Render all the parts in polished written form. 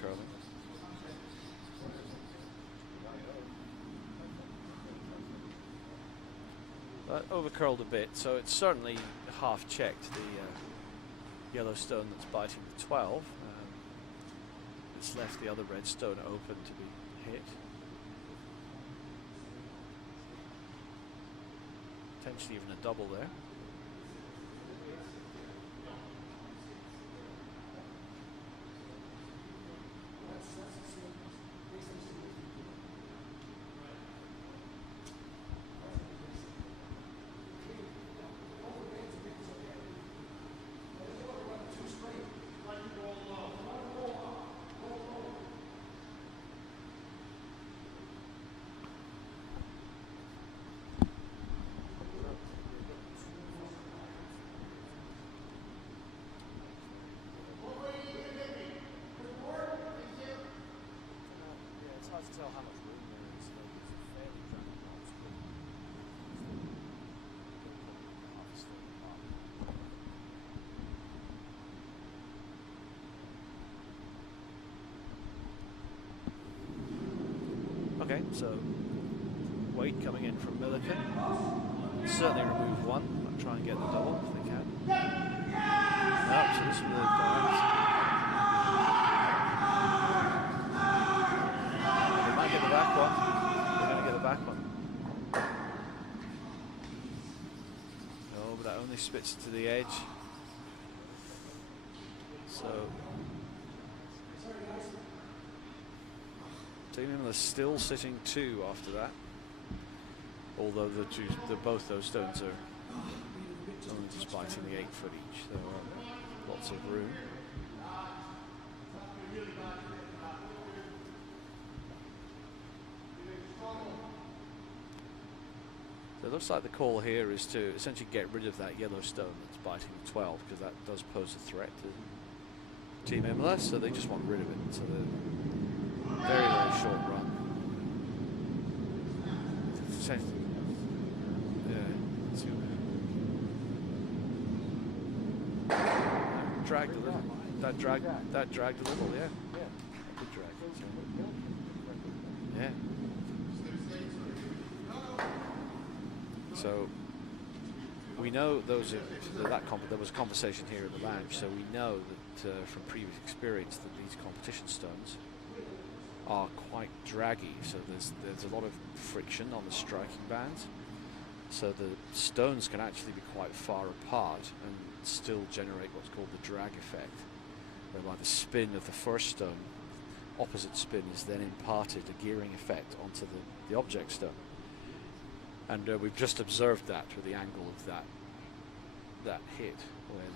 overcurling. That overcurled a bit, so it's certainly half checked the yellow stone that's biting the 12. It's left the other red stone open to be hit. Potentially even a double there. Okay, so weight coming in from Milliken. Certainly remove one, but try and get the double if they can. No, so this really dies. They might get the back one. They're going to get the back one. No, but that only spits it to the edge. So Team Imlah still sitting 2 after that, although both those stones are only just biting the 8 foot each. There are lots of room. So it looks like the call here is to essentially get rid of that yellow stone that's biting the 12, because that does pose a threat to Team Imlah, so they just want rid of it. So they're very, very short run. Dragged a little. That dragged a little, yeah. Good drag. Yeah. So we know there was a conversation here in the lounge, so we know that from previous experience that these competition stones are quite draggy, so there's a lot of friction on the striking bands, so the stones can actually be quite far apart and still generate what's called the drag effect, whereby the spin of the first stone, opposite spin, is then imparted a gearing effect onto the object stone. And we've just observed that with the angle of that hit, where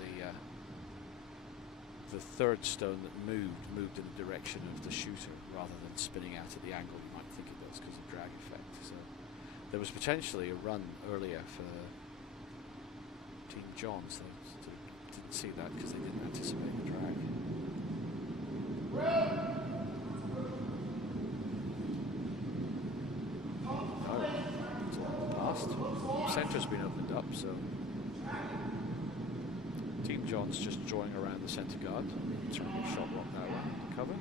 the third stone that moved in the direction of the shooter rather than spinning out at the angle you might think it does because of drag effect. So there was potentially a run earlier for Team Johns. They didn't see that because they didn't anticipate the drag. Centre's been opened up, so Team John's just drawing around the centre guard, trying to shot block that one, cover.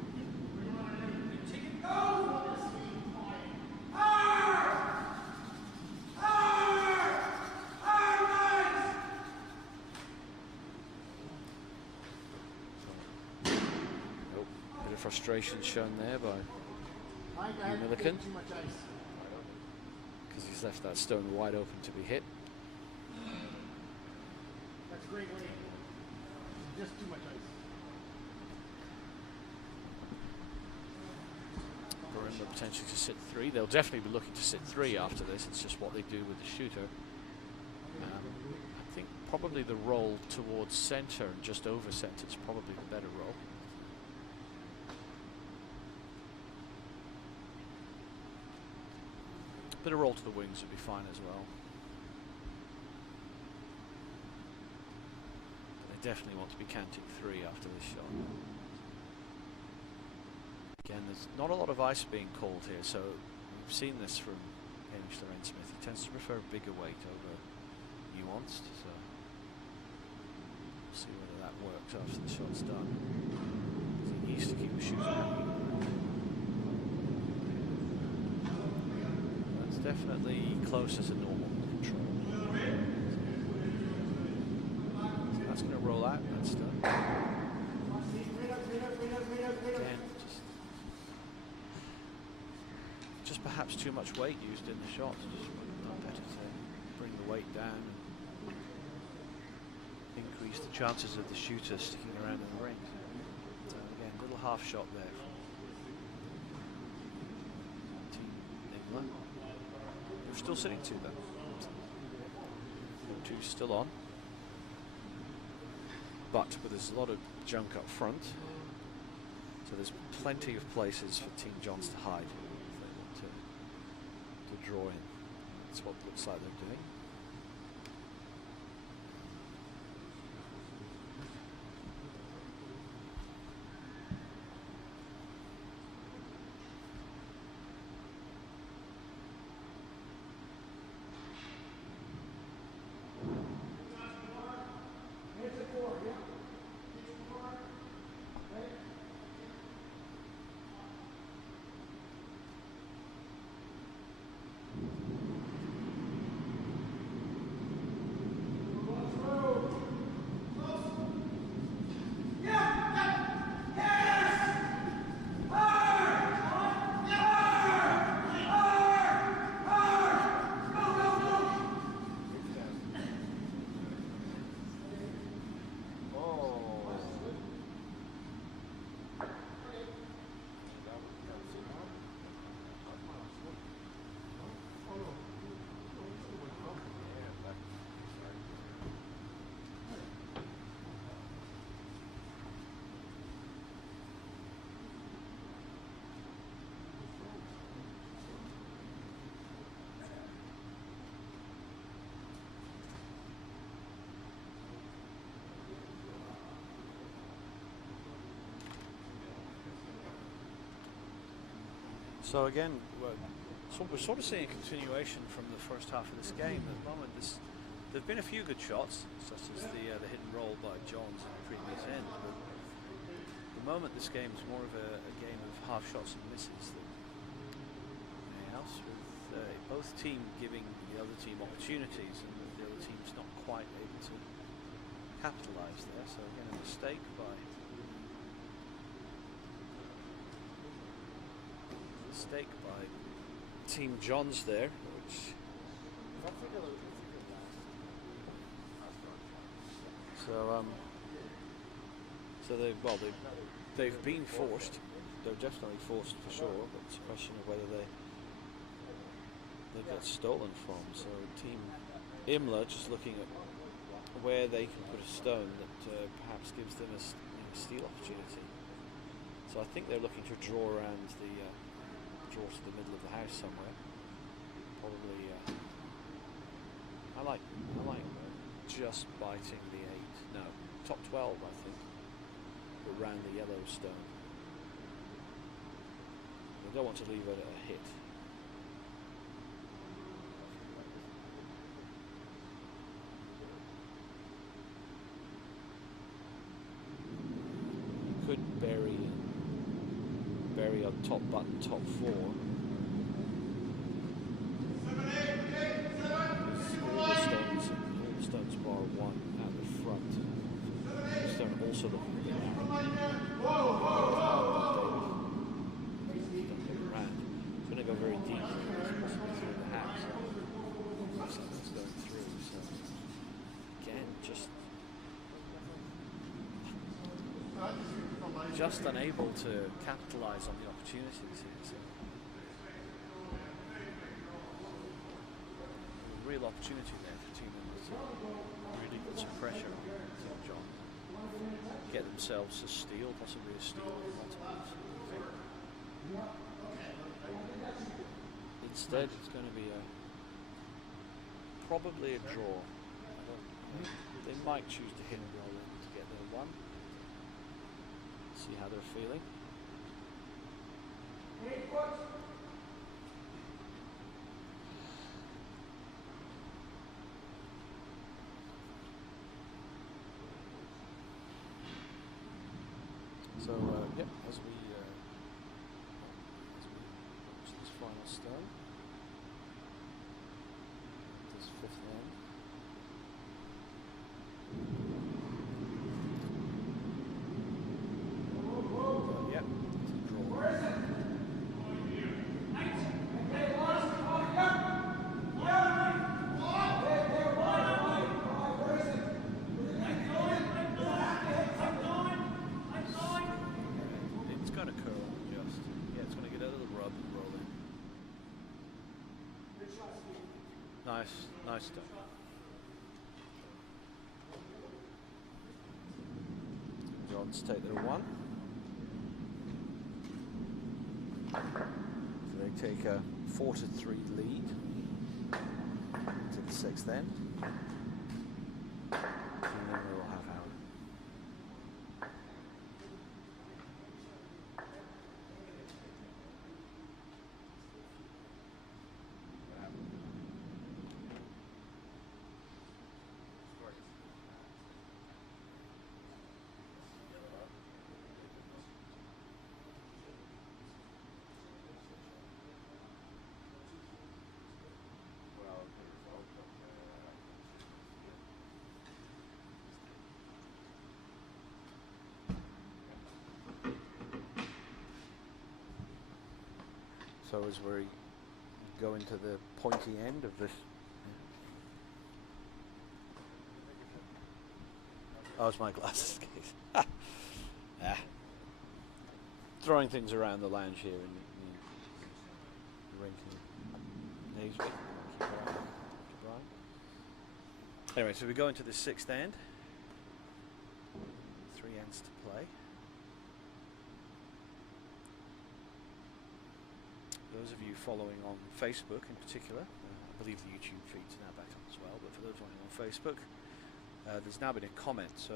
Nope, bit of frustration shown there by Milliken, because he's left that stone wide open to be hit. That's a great way. Just too much ice. Barimba potentially to sit 3. They'll definitely be looking to sit 3 after this. It's just what they do with the shooter. I think probably the roll towards centre and just over centre is probably the better roll. Bit of roll to the wings would be fine as well. But they definitely want to be canting 3 after this shot. Again, there's not a lot of ice being called here, so we've seen this from Hamish Loren-Smith. He tends to prefer bigger weight over nuanced, so we'll see whether that works after the shot's done. He used to keep the shooter definitely closer to normal control. So that's going to roll out. That's done. Again, just perhaps too much weight used in the shot. Just better to bring the weight down and increase the chances of the shooter sticking around in the ring. So again, little half shot there from Team Imlah. We're still sitting 2 though. 2 still on. But there's a lot of junk up front. So there's plenty of places for Team Johns to hide if they want to draw in. That's what it looks like they're doing. So again, we're sort of seeing a continuation from the first half of this game. At the moment, there have been a few good shots, such as the hit and roll by Johns at the previous end. But at the moment, this game is more of a game of half shots and misses than anything else, with both teams giving the other team opportunities and the other team's not quite able to capitalise there. So again, a mistake by Team Johns there, which they've been forced. They're definitely forced for sure, but it's a question of whether they get stolen from. So Team Imlah just looking at where they can put a stone that perhaps gives them a steal opportunity. So I think they're looking to draw around the draw to the middle of the house somewhere. Probably I like just biting the 8. No, top 12 I think. Around the yellow stone. They don't want to leave it a hit. Could bury on top button, top 4. All the stones bar 1 at the front. The stone also looking a bit narrow. It's going to go very deep through the house. Looks like it's going through. So again, just unable to capitalise on the opportunities here. So a real opportunity there for Team Imlah to really put some pressure on Team John. Get themselves a steal, possibly a steal of multiples. Instead, it's going to be probably a draw. They might choose to hit and roll in to get their 1. See how they're feeling. So yep, as we watch this final stone. It's fifth end. Yep, it's a draw. It's going to curl and adjust. Yeah, it's going to get a little rub and roll in. Nice stuff. Johns take their one. So they take a 4-3 lead to the sixth end. And then we'll have our so as we go into the pointy end of this. Oh, it's my glasses case. Ah. Throwing things around the lounge here in the rink in Naseby. Anyway, so we go into the sixth end. 3 ends to play. Those of you following on Facebook in particular, I believe the YouTube feed's now back on as well, but for those following on Facebook, there's now been a comment. So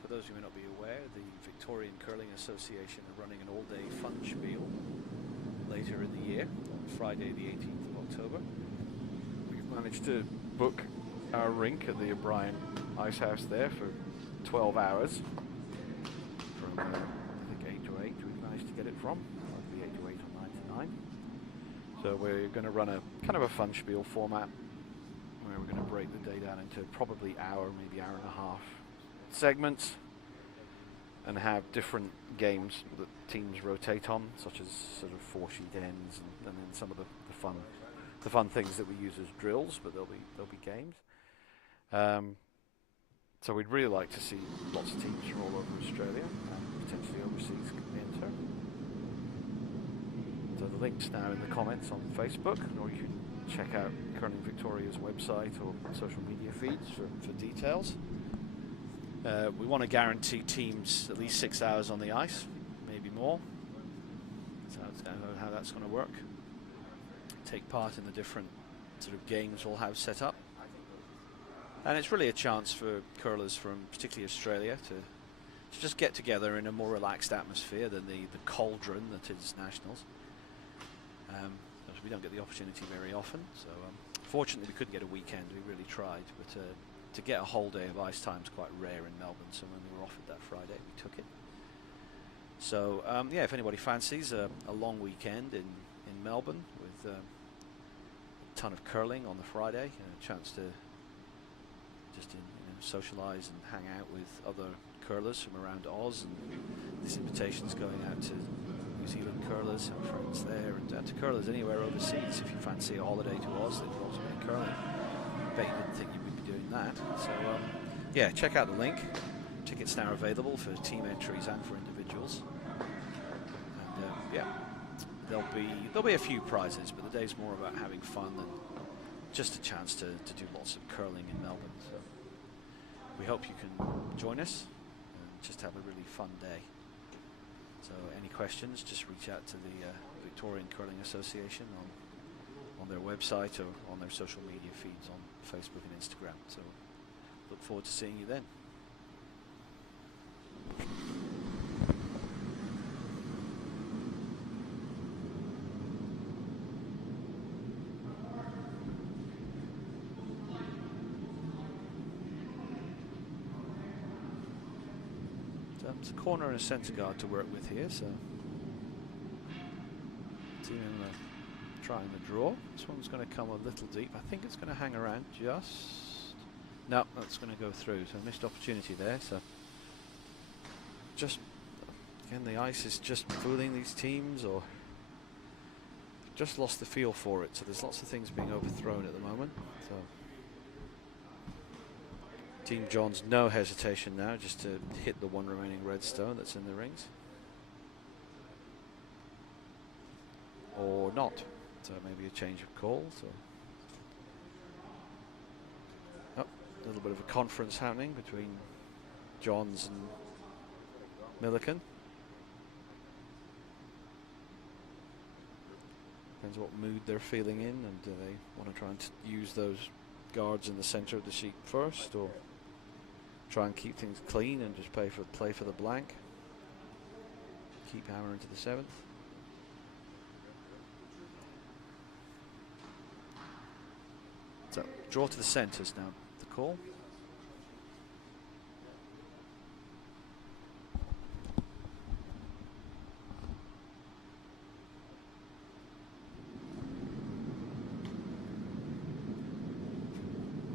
for those who may not be aware, the Victorian Curling Association are running an all-day fun spiel later in the year, Friday the 18th of October. We've managed to book our rink at the O'Brien Ice House there for 12 hours. From I think 8 to 8 we've managed to get it from. It'll be 8 to 8 or 9 to 9. So we're going to run a kind of a fun spiel format where we're going to break the day down into probably hour, maybe hour and a half segments, and have different games that teams rotate on, such as sort of 4-sheet ends, and then some of the fun things that we use as drills, but there'll be games. So we'd really like to see lots of teams from all over Australia and potentially overseas enter. So the link's now in the comments on Facebook, or you can check out Curling Victoria's website or social media feeds for details. We want to guarantee teams at least 6 hours on the ice, maybe more. So that's how that's going to work. Take part in the different sort of games we'll have set up. And it's really a chance for curlers from particularly Australia to just get together in a more relaxed atmosphere than the cauldron that is Nationals. We don't get the opportunity very often, so fortunately we couldn't get a weekend. We really tried, but to get a whole day of ice time is quite rare in Melbourne, so when we were offered that Friday we took it. So yeah, if anybody fancies a long weekend in Melbourne with a ton of curling on the Friday, a chance to just socialise and hang out with other curlers from around Oz, and this invitation's going out to New Zealand curlers, our friends there, and to curlers anywhere overseas. If you fancy a holiday to Oz, then you'll also be curling. I bet you didn't think you would be doing that. So yeah, check out the link. Tickets now available for team entries and for individuals. And yeah, there'll be a few prizes, but the day's more about having fun than just a chance to do lots of curling in Melbourne. So we hope you can join us and just have a really fun day. So any questions, just reach out to the Victorian Curling Association on their website or on their social media feeds on Facebook and Instagram. So look forward to seeing you then. It's a corner and a centre guard to work with here, so team Imlah trying the draw. This one's going to come a little deep. I think it's going to hang around just. No, that's going to go through. So missed opportunity there. So just again, the ice is just fooling these teams, or just lost the feel for it. So there's lots of things being overthrown at the moment. So Team John's no hesitation now, just to hit the one remaining red stone that's in the rings. Or not. So maybe a change of call. So a little bit of a conference happening between Johns and Milliken. Depends what mood they're feeling in, and do they want to try and use those guards in the center of the sheet first, or try and keep things clean and just play for the blank. Keep hammer into the 7th. So draw to the centers now, the call.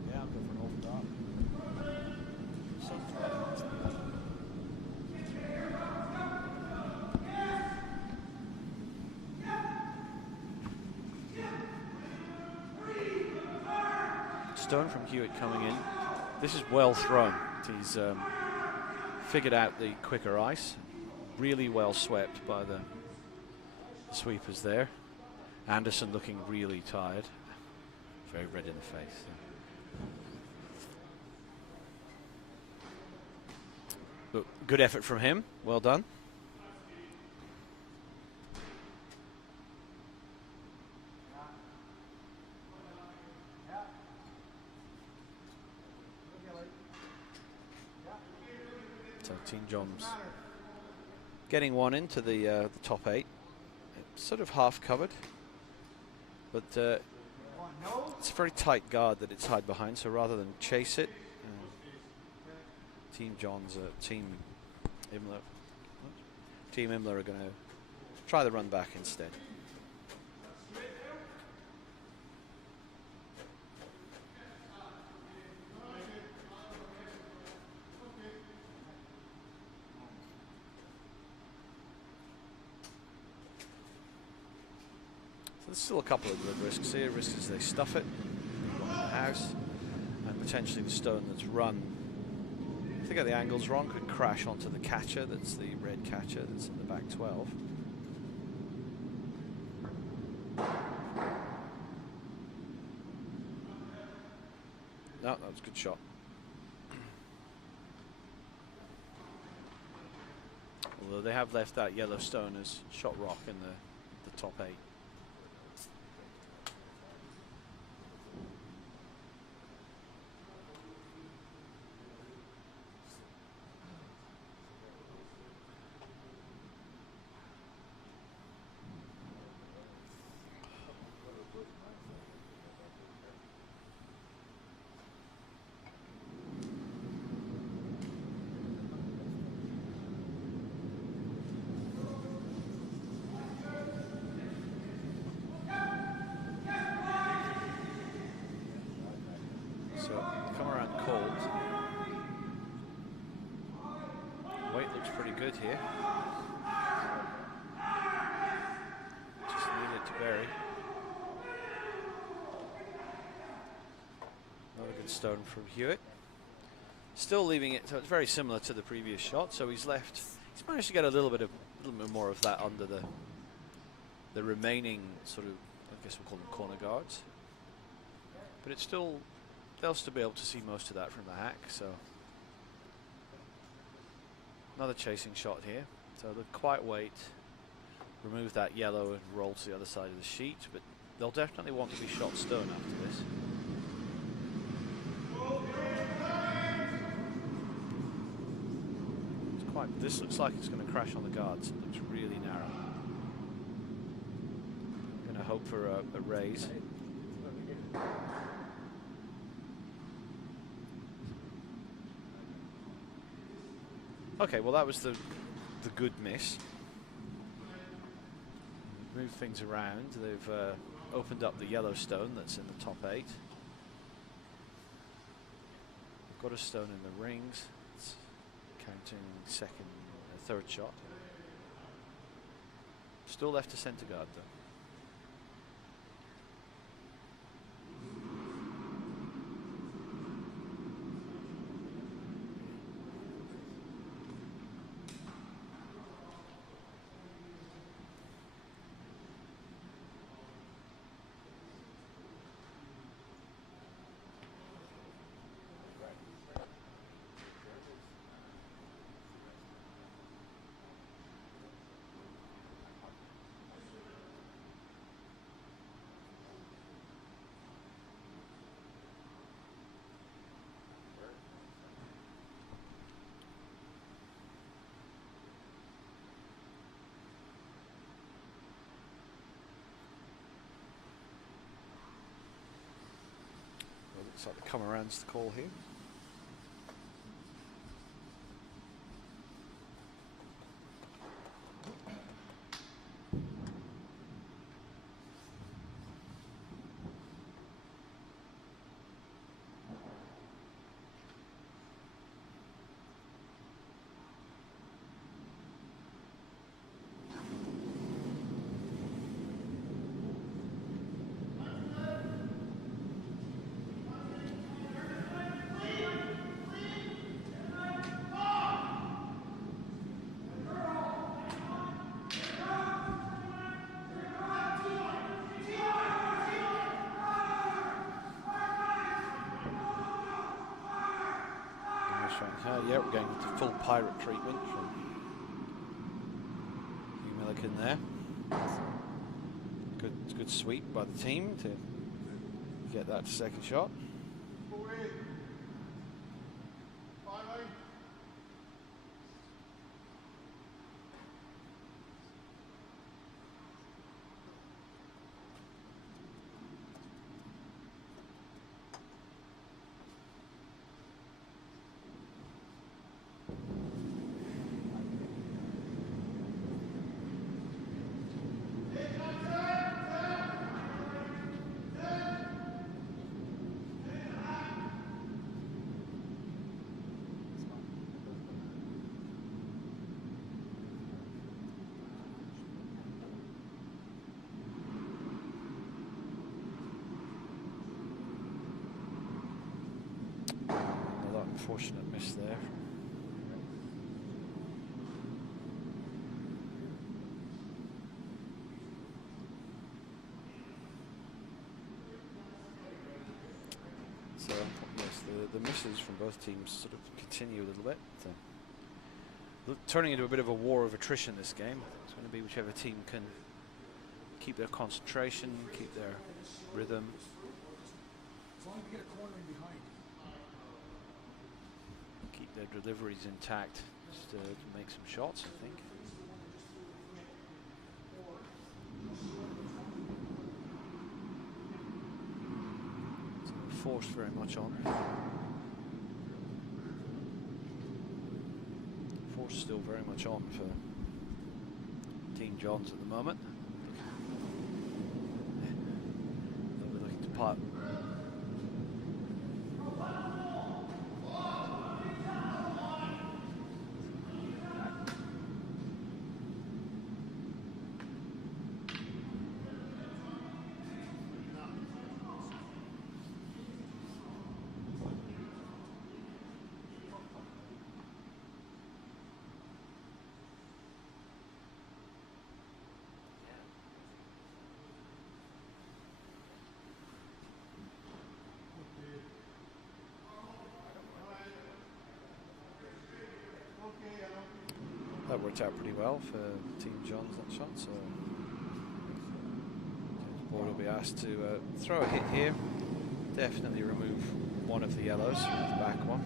Yeah, I'll go for an open dot. Stone from Hewitt coming in. This is well thrown. He's figured out the quicker ice. Really well swept by the sweepers there. Anderson looking really tired. Very red in the face. But good effort from him. Well done. So Team John's getting one into the top 8. It's sort of half covered, but it's a very tight guard that it's hide behind. So rather than chase it, Team John's Team Imlah are going to try the run back instead. There's still a couple of good risks here. Risks as they stuff it in the house, and potentially the stone that's run, if they get the angles wrong, could crash onto the catcher. That's the red catcher that's in the back 12. No, that was a good shot. Although they have left that yellow stone as shot rock in the top 8. So come around cold. Weight looks pretty good here. Just need it to bury. Another good stone from Hewitt. Still leaving it, so it's very similar to the previous shot. So he's managed to get a little bit more of that under the remaining sort of, I guess we'll call them corner guards. But it's still, they'll still be able to see most of that from the hack. So another chasing shot here. So the quiet weight, remove that yellow and roll to the other side of the sheet, but they'll definitely want to be shot stone after this. This looks like it's going to crash on the guards. It looks really narrow. I'm going to hope for a raise. Okay, well that was the good miss. moved things around. They've opened up the yellow stone that's in the top 8. Got a stone in the rings. It's counting third shot. Still left to centre guard though. Looks like the come around's the call here. Yeah, we're going into full pirate treatment from Imlah there. Good sweep by the team to get that second shot. Unfortunate miss there. So yes, the misses from both teams sort of continue a little bit. Turning into a bit of a war of attrition this game. It's going to be whichever team can keep their concentration, keep their rhythm. As long as we get a corner in behind. Keep their deliveries intact, just to make some shots, I think. So force very much on. Force still very much on for Team Johns at the moment. They'll be looking to part. That worked out pretty well for Team Johns, that shot. So James Boyd will be asked to throw a hit here. Definitely remove one of the yellows, the back one.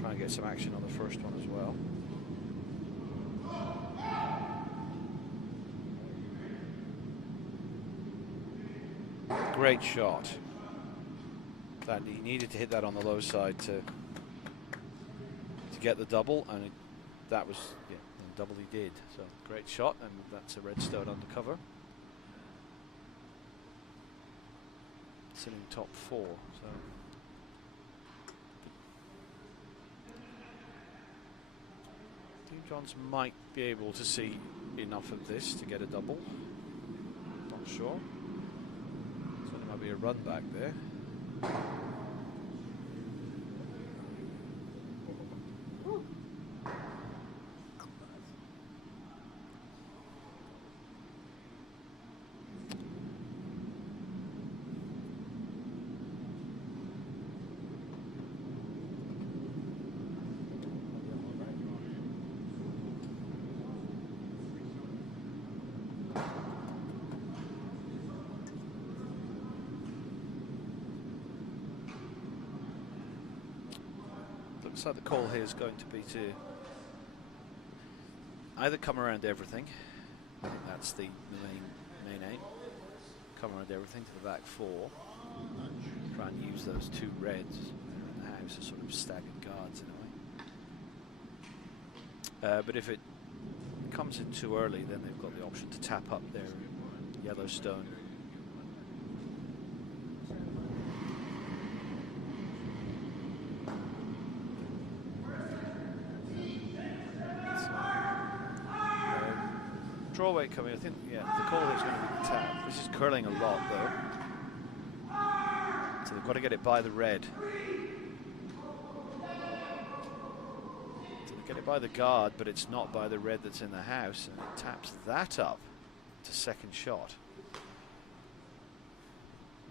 Try and get some action on the first one as well. Great shot. That he needed to hit that on the low side to get the double, and that was, yeah, the double he did. So great shot, and that's a red stone undercover. sitting top 4. So Team Johns might be able to see enough of this to get a double. Not sure. So there might be a run back there. Looks like the call here is going to be to either come around everything. I think that's the main aim. Come around everything to the back 4. Try and use those 2 reds in the house as sort of staggered guards in a way. But if it comes in too early, then they've got the option to tap up their yellow stone. Draw weight coming, I think, yeah, the call is going to be the tap. This is curling a lot, though. So they've got to get it by the red. So they get it by the guard, but it's not by the red that's in the house, and it taps that up to second shot.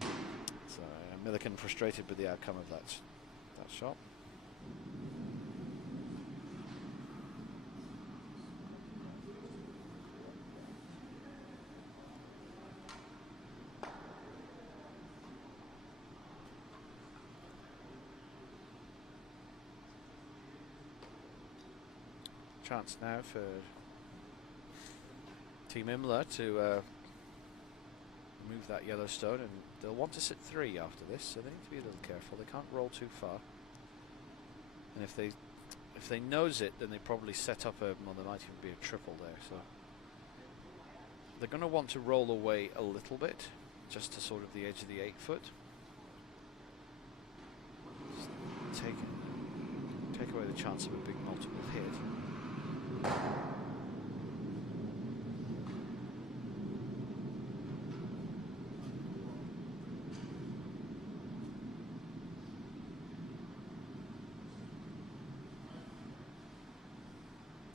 So Milliken frustrated with the outcome of that shot. Chance now for Team Imlah to move that yellow stone, and they'll want to sit 3 after this, so they need to be a little careful. They can't roll too far, and if they nose it, then they probably set up a, well, there might even be a triple there. So they're going to want to roll away a little bit, just to sort of the edge of the 8-foot. Take away the chance of a big multiple hit.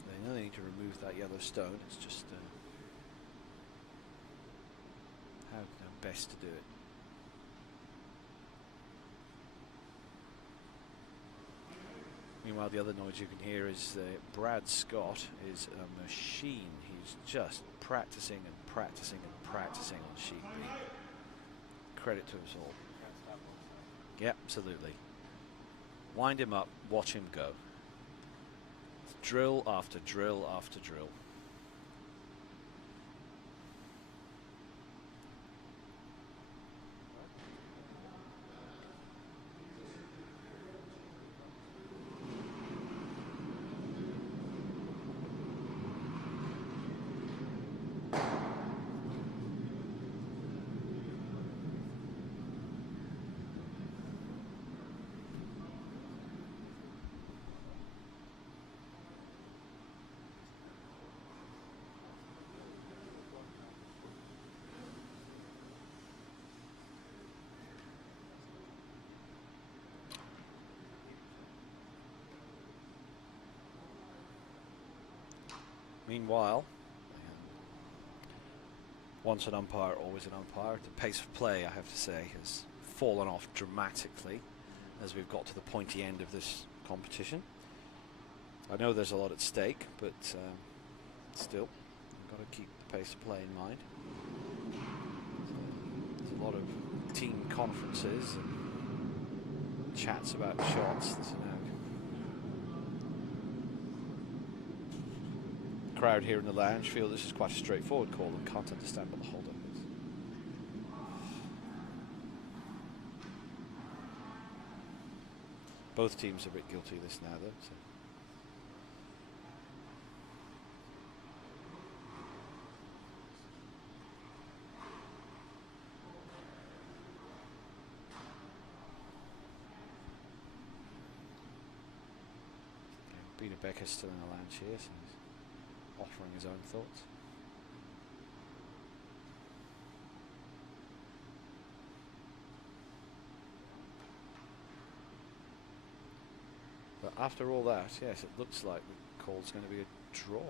They know they need to remove that yellow stone. It's just how best to do it. Meanwhile, the other noise you can hear is Brad Scott is a machine. He's just practicing and practicing and practicing on sheet B. Credit to us all. Yeah, absolutely. Wind him up, watch him go. Drill after drill after drill. Meanwhile, once an umpire, always an umpire. The pace of play, I have to say, has fallen off dramatically as we've got to the pointy end of this competition. I know there's a lot at stake, but still, we've got to keep the pace of play in mind. There's a lot of team conferences and chats about shots that are now. Crowd here in the lounge feel this is quite a straightforward call and can't understand what the hold-up is. Both teams are a bit guilty of this now, though. So. Rebecca's still in the lounge here, so he's offering his own thoughts. But after all that, yes, it looks like the call's going to be a draw.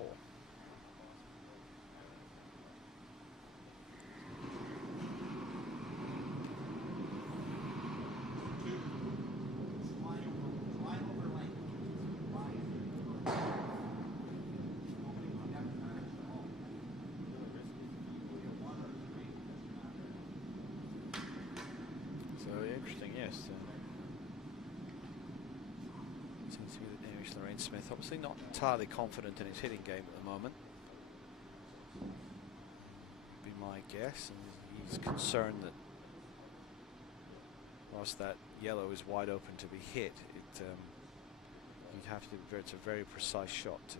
Interesting, yes. Seems to be the Irish Lorraine Smith. Obviously not entirely confident in his hitting game at the moment. Be my guess. And he's concerned that whilst that yellow is wide open to be hit, you'd have to. It's a very precise shot to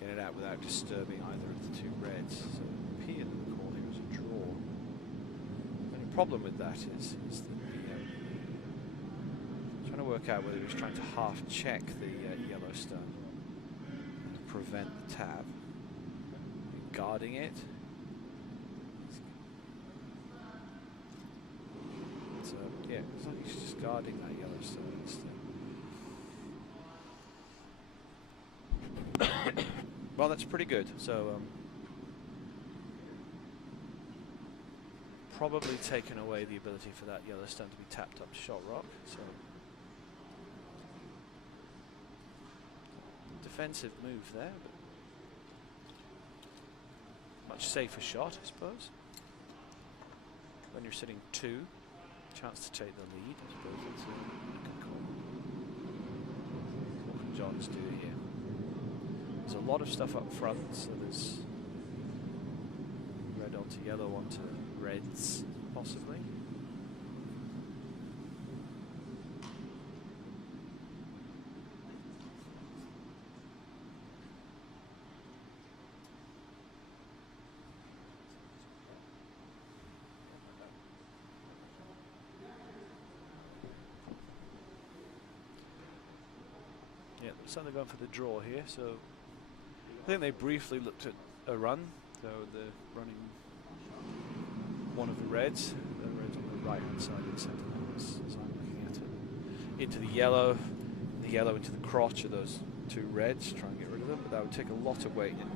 get it out without disturbing either of the two reds. So P in the call here is a draw. The problem with that is that trying to work out whether he's trying to half check the yellow stone and prevent the tab, guarding it. So yeah, it's like he's just guarding that yellow stone instead. Well, that's pretty good. So probably taken away the ability for that yellow stone to be tapped up to shot rock. So defensive move there, but much safer shot, I suppose. When you're sitting 2, chance to take the lead, I suppose that's a good call. What can Johns do here? There's a lot of stuff up front, so there's red onto yellow onto reds, possibly. Yeah, so they're going for the draw here, so I think they briefly looked at a run, so they're running one of the reds on the right hand side of the centre line as I'm looking at it, into the yellow into the crotch of those 2 reds, try and get rid of them, but that would take a lot of weight in.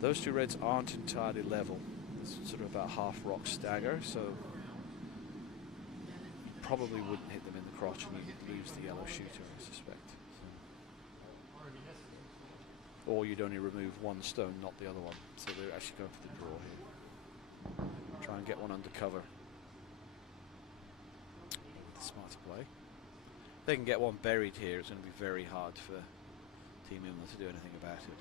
Those 2 reds aren't entirely level, it's sort of about half rock stagger, so you probably wouldn't hit them in the crotch and you'd lose the yellow shooter, I suspect. Or you'd only remove one stone, not the other one, so they're actually going for the draw here. Try and get one under cover. Smart play. If they can get one buried here, it's going to be very hard for Team Imlah to do anything about it.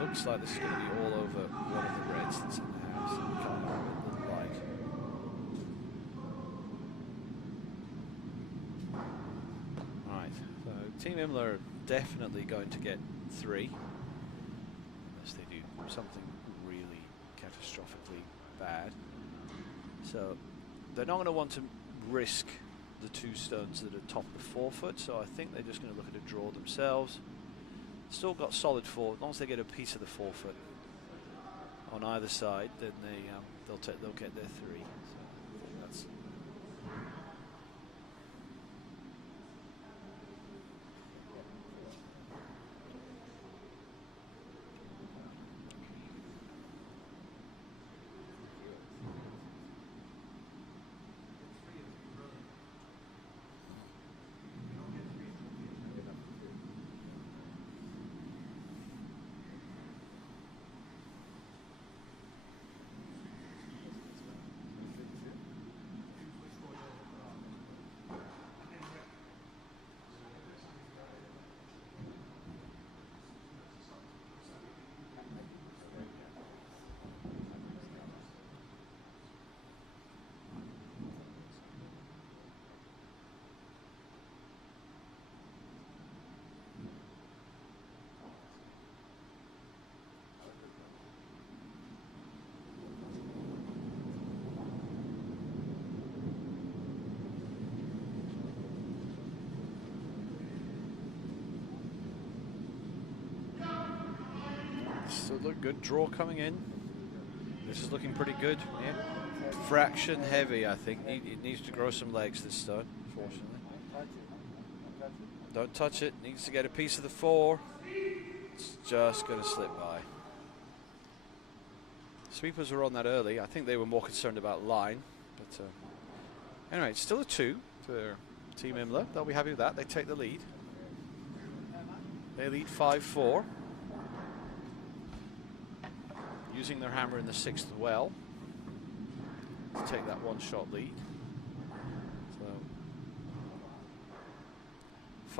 Looks like this is going to be all over one of the reds that's in the house. Can't remember what it looked like. Right, so Team Imlah are definitely going to get 3, unless they do something really catastrophically bad. So they're not going to want to risk the 2 stones that are top the 4-foot, so I think they're just going to look at a draw themselves. Still got solid 4. As long as they get a piece of the 4-foot on either side, then they'll get their 3. So I think that's. Still look good. Draw coming in. This is looking pretty good. Yeah. Fraction heavy, I think. It needs to grow some legs, this stone, unfortunately. Don't touch it. Needs to get a piece of the 4. It's just going to slip by. Sweepers were on that early. I think they were more concerned about line. But anyway, it's still a 2 for Team Imlah. They'll be happy with that. They take the lead. They lead 5-4. Using their hammer in the 6th well to take that 1-shot lead. So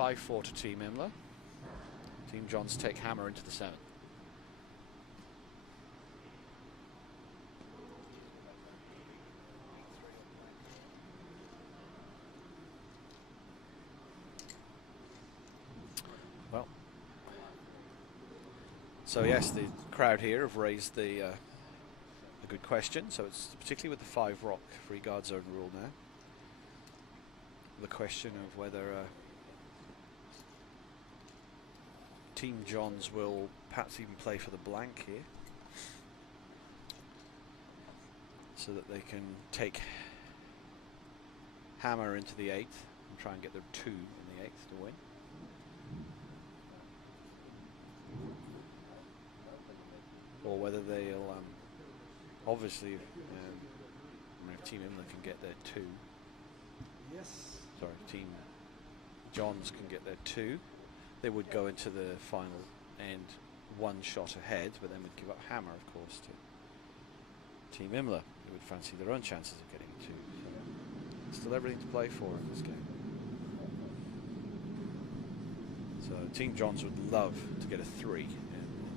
5-4 to Team Imlah. Team Johns take hammer into the 7th. Well, so yes, the crowd here have raised a good question. So it's particularly with the 5 rock free guard zone rule now. The question of whether Team Johns will perhaps even play for the blank here, so that they can take hammer into the 8th and try and get their 2 in the 8th to win. Or whether they'll obviously if Team Imlah can get their 2. Yes. Sorry, Team Johns can get their 2. They would go into the final end 1 shot ahead, but then would give up hammer, of course, to Team Imlah, who would fancy their own chances of getting 2. So still everything to play for in this game. So Team Johns would love to get a 3 in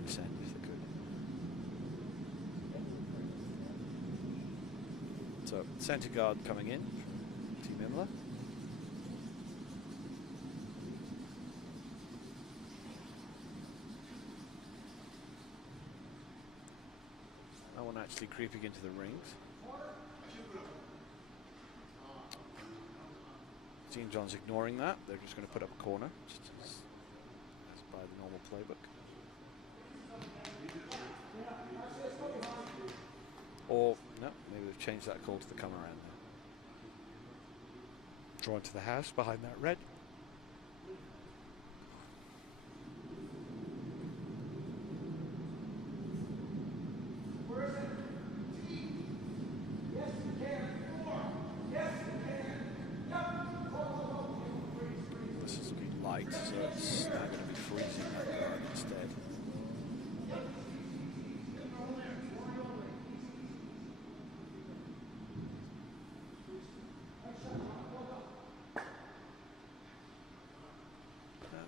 this end if they could. So centre guard coming in from Team Imlah. No one actually creeping into the rings. Team Johns ignoring that. They're just going to put up a corner, just as by the normal playbook. Or, no, maybe they've changed that call to the come around now. Drawn to the house behind that red. This is looking light, so it's now going to be freezing that guard instead.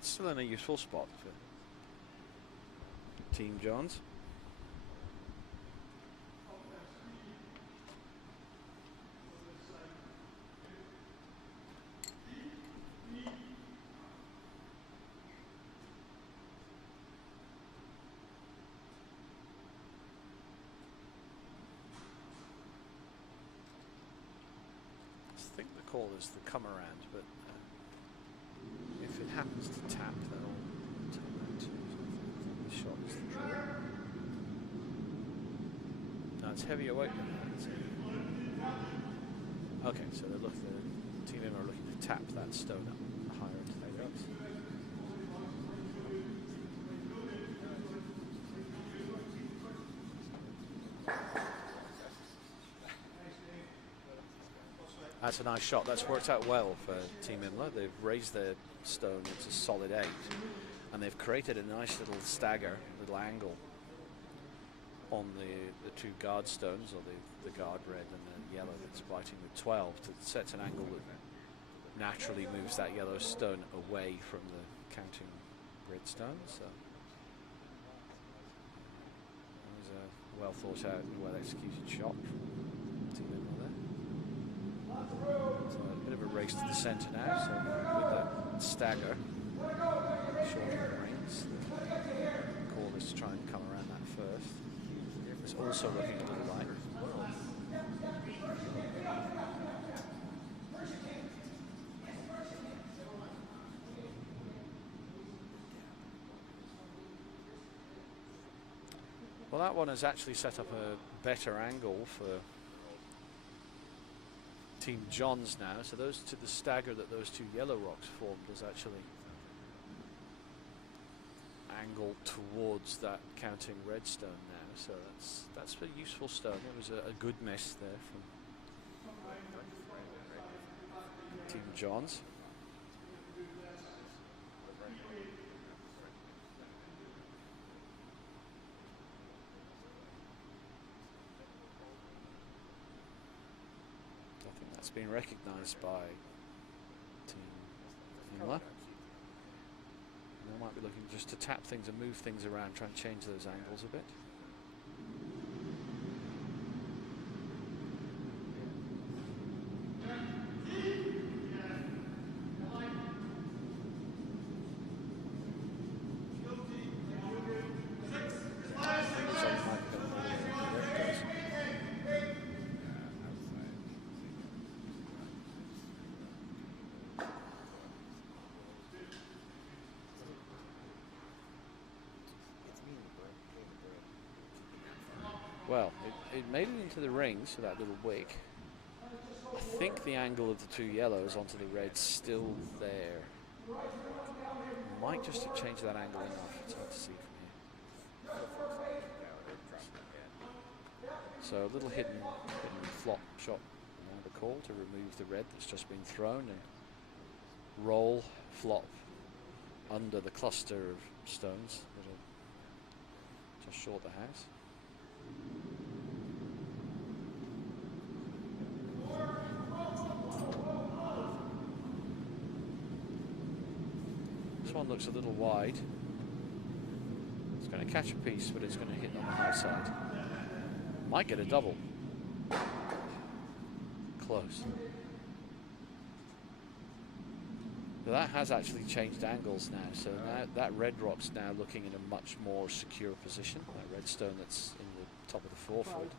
Still in a useful spot for Team Johns. I think the call is the come around, but if it happens to tap, they'll take that too. So the shot is the draw. No, it's heavier weight than that. Okay, so the Team Imlah are looking to tap that stone up higher into their guts. That's a nice shot. That's worked out well for Team Imlah. They've raised their stone. It's a solid 8. And they've created a nice little stagger, little angle on the 2 guard stones, or the guard red and the yellow that's biting the 12, to set an angle that naturally moves that yellow stone away from the counting red stone. So that was a well thought out and well executed shot from Team Imlah there. So a bit of a race to the centre now, so with that stagger, short of the rings, the call is to try and come around that first. It's also looking a little light. Well, that one has actually set up a better angle for Team Johns now. So those to the stagger that those two yellow rocks formed is actually angled towards that counting red stone now. So that's a useful stone. It was a good miss there from Team Johns. I think that's been recognised by Team Imlah. They might be looking just to tap things and move things around, try and change those angles a bit. Well, it made it into the ring, so that little wick. I think the angle of the two yellows onto the red's still there. Might just have changed that angle enough. It's hard to see from here. So a little hidden flop shot now the call to remove the red that's just been thrown and roll, flop under the cluster of stones that are just short the house. This one looks a little wide. It's going to catch a piece, but it's going to hit on the high side. Might get a double. Close. But that has actually changed angles now, so now that red rock's now looking in a much more secure position. That red stone that's in the top of the forefoot.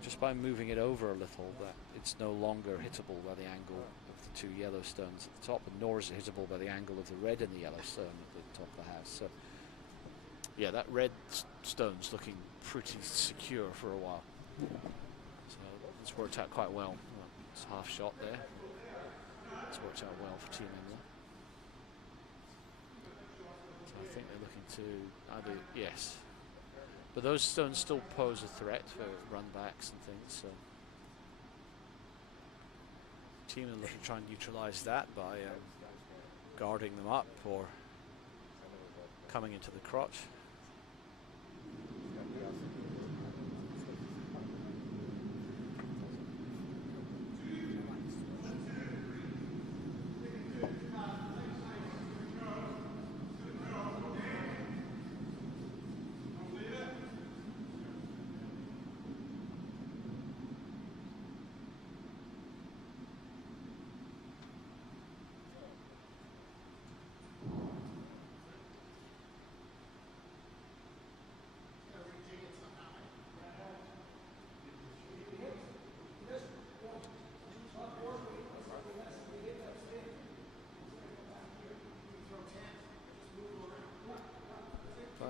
Just by moving it over a little, that it's no longer hittable by the angle of the two yellow stones at the top, and nor is it hittable by the angle of the red and the yellow stone at the top of the house. So yeah, that red stone's looking pretty secure for a while. So it's worked out quite well. It's a half shot there. It's worked out well for Team Imlah. So I think they're looking to either, yes. But those stones still pose a threat for run backs and things, so Team Imlah looking to try and neutralise that by guarding them up or coming into the crotch.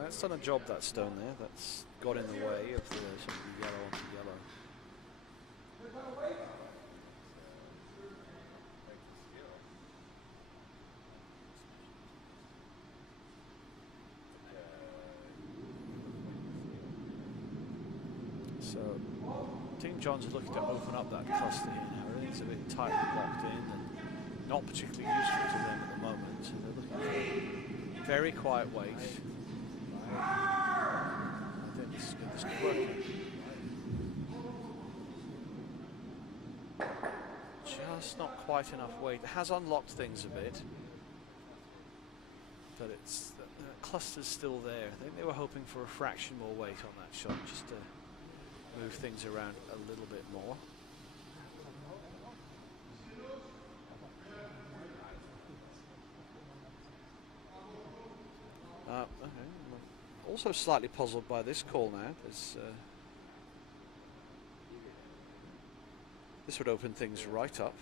That's done a job, that stone there. That's got in the way of the sort of the yellow onto yellow. So Team Johns are looking to open up that cluster here now. Everything's a bit tightly locked in and not particularly useful to them at the moment. So they're looking for a very quiet weight. I think this could work. Just not quite enough weight. It has unlocked things a bit, but it's the cluster's still there. I think they were hoping for a fraction more weight on that shot, just to move things around a little bit more. Okay. Also slightly puzzled by this call now. This would open things right up.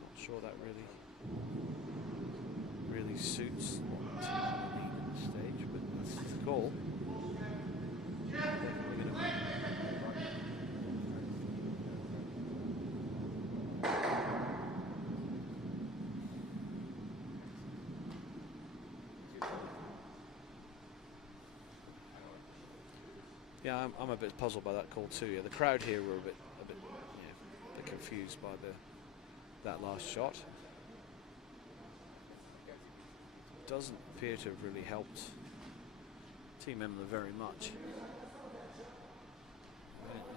Not sure that really suits what we need at this stage, but call. Yeah, I'm a bit puzzled by that call too. Yeah, the crowd here were a bit confused by that last shot. Doesn't appear to have really helped Team Imlah very much.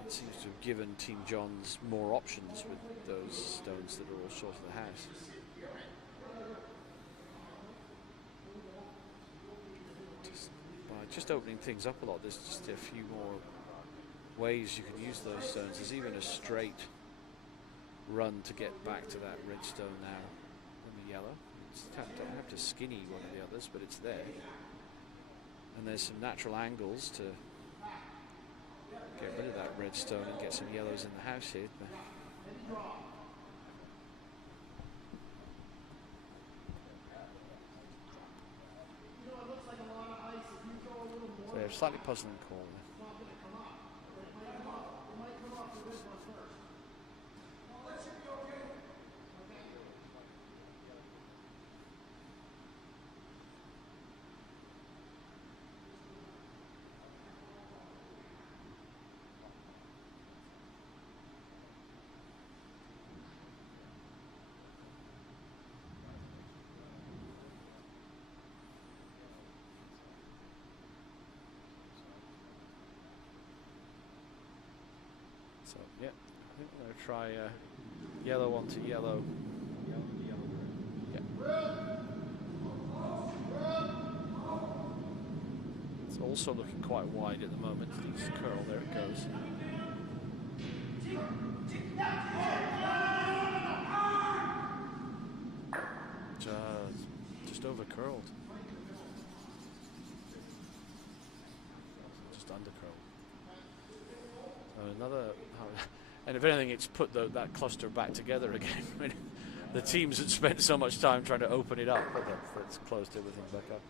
It seems to have given Team Johns more options with those stones that are all short of the house. By just opening things up a lot, there's just a few more ways you can use those stones. There's even a straight run to get back to that red stone now in the yellow. Don't have to skinny one of the others, but it's there. And there's some natural angles to get rid of that red stone and get some yellows in the house here. So yeah, slightly puzzling call. So yeah, I think we're going to try yellow onto yellow. Yeah. It's also looking quite wide at the moment. This curl, there it goes. Just over curled. Just under curled. Another, and if anything, it's put that cluster back together again. I mean, the teams had spent so much time trying to open it up, but that's closed everything back up.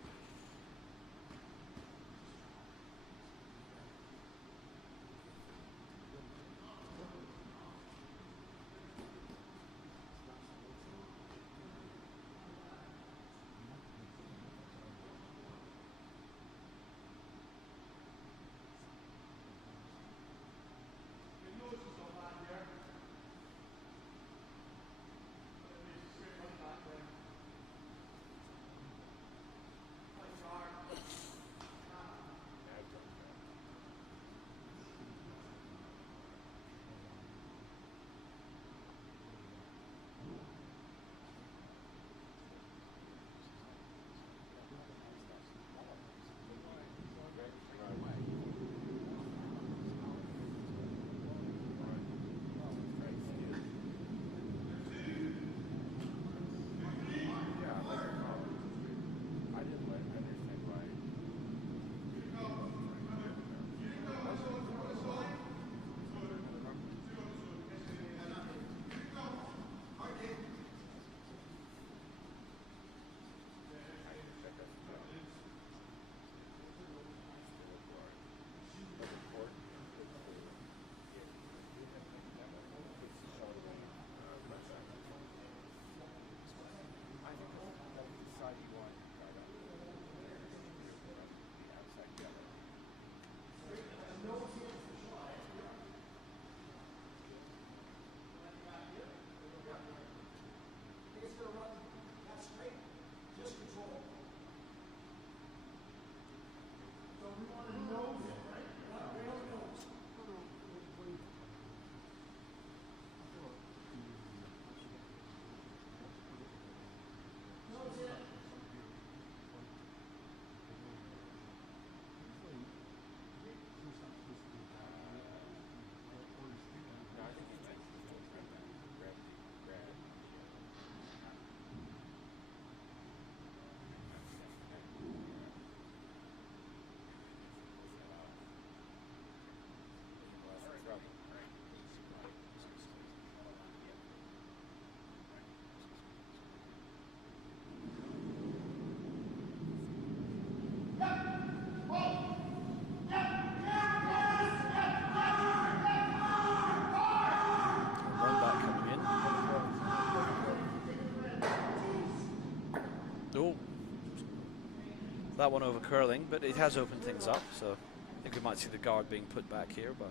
that one over curling, but it has opened things up, so I think we might see the guard being put back here by.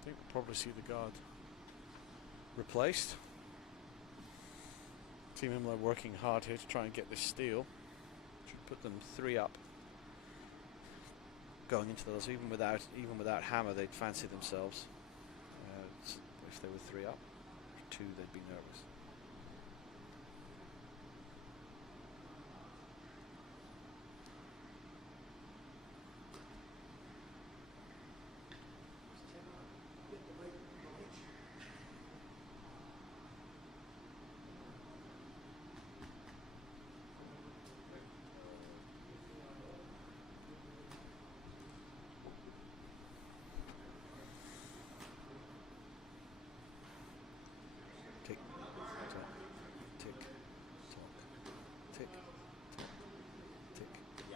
I think we'll probably see the guard replaced. Team Imlah working hard here to try and get this steal. Should put them 3 up. Going into those, even without hammer, they'd fancy themselves. If they were 3 up, 2, they'd be nervous. Tick, tock, tick, tock, tick, tock, tick, tock.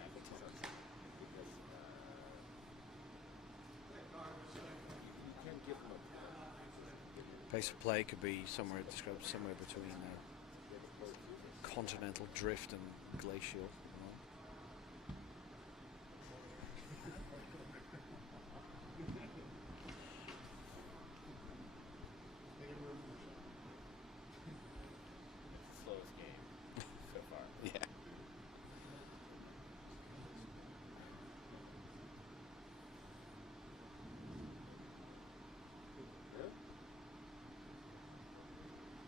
Pace of play could be described somewhere between continental drift and glacial. Slowest game so far. Yeah.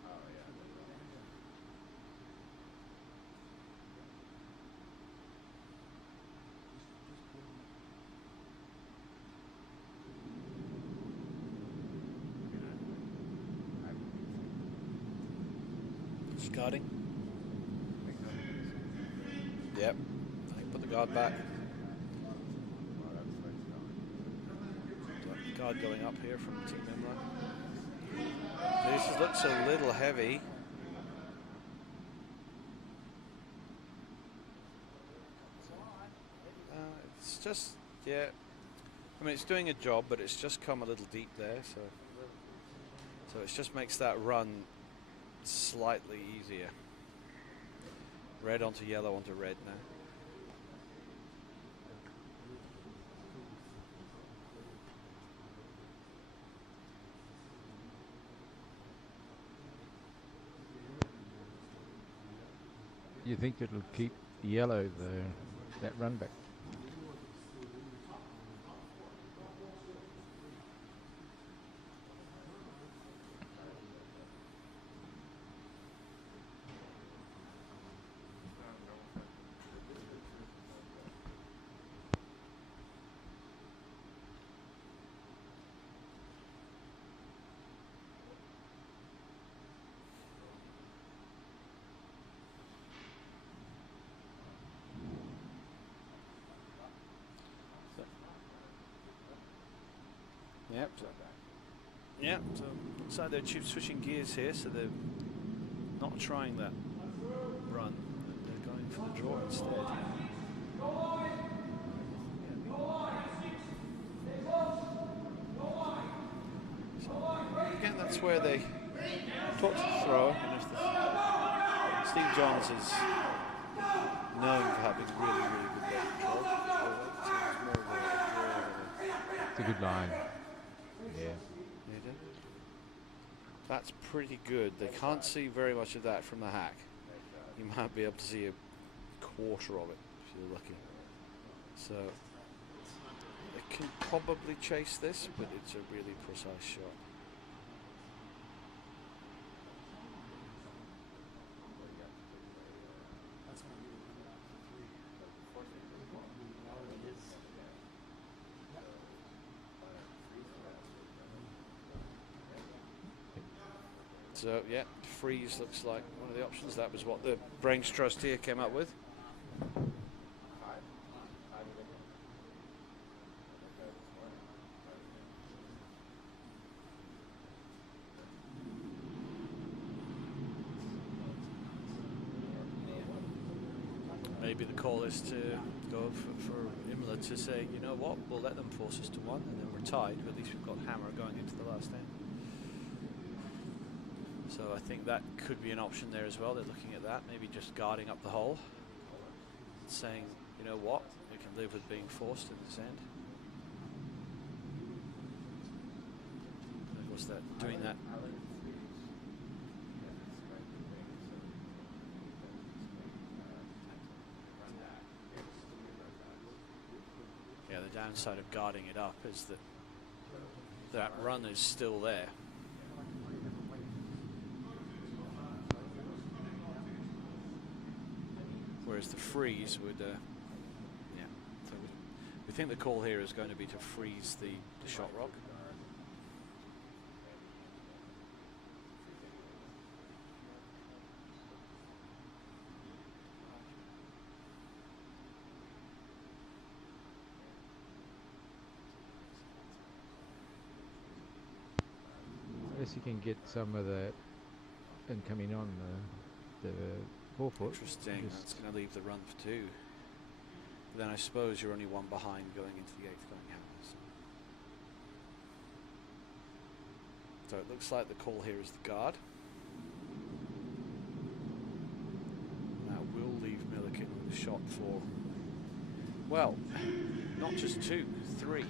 Oh yeah. Guarding. Yep. I put the guard back. Guard going up here from Team Imlah. This looks a little heavy. It's just, yeah. I mean, it's doing a job, but it's just come a little deep there, so it just makes that run slightly easier. Red onto yellow onto red now. You think it'll keep yellow there, that run back? Yep. Yep. So looks like they're switching gears here, so they're not trying that run. They're going for the draw instead. So again, that's where they talk to the throw, and if Steve Johns is known for having really, really good leg control. It's a good line. Yeah. That's pretty good. They can't see very much of that from the hack. You might be able to see a quarter of it if you're lucky. So they can probably chase this, but it's a really precise shot. So yeah, freeze looks like one of the options. That was what the Brains Trust here came up with. maybe the call is to go for Imlah to say, you know what, we'll let them force us to 1, and then we're tied, but at least we've got hammer going into the last end. So I think that could be an option there as well. They're looking at that, maybe just guarding up the hole, saying, you know what, we can live with being forced at this end. And of course, that doing that. Yeah, the downside of guarding it up is that that run is still there. Whereas the freeze would, yeah. So we think the call here is going to be to freeze the shot rock. I guess you can get some of that incoming on the 4 foot. Interesting. That's going to leave the run for 2. But then I suppose you're only 1 behind going into the 8th going hammers. So it looks like the call here is the guard. That will leave Milliken with a shot for, well, not just 2, 3.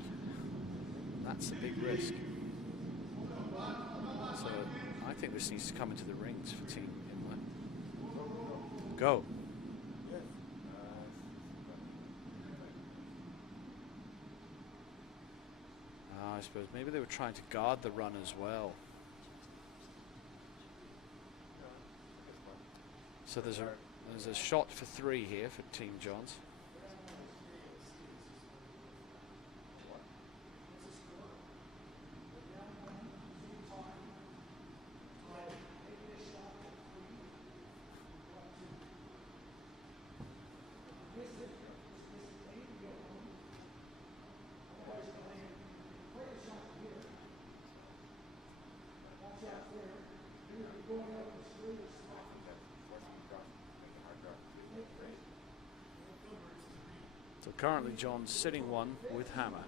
That's a big risk. So I think this needs to come into the rings for Team Imlah. Go. I suppose maybe they were trying to guard the run as well. So there's a shot for 3 here for Team Johns. So currently John's sitting 1 with hammer.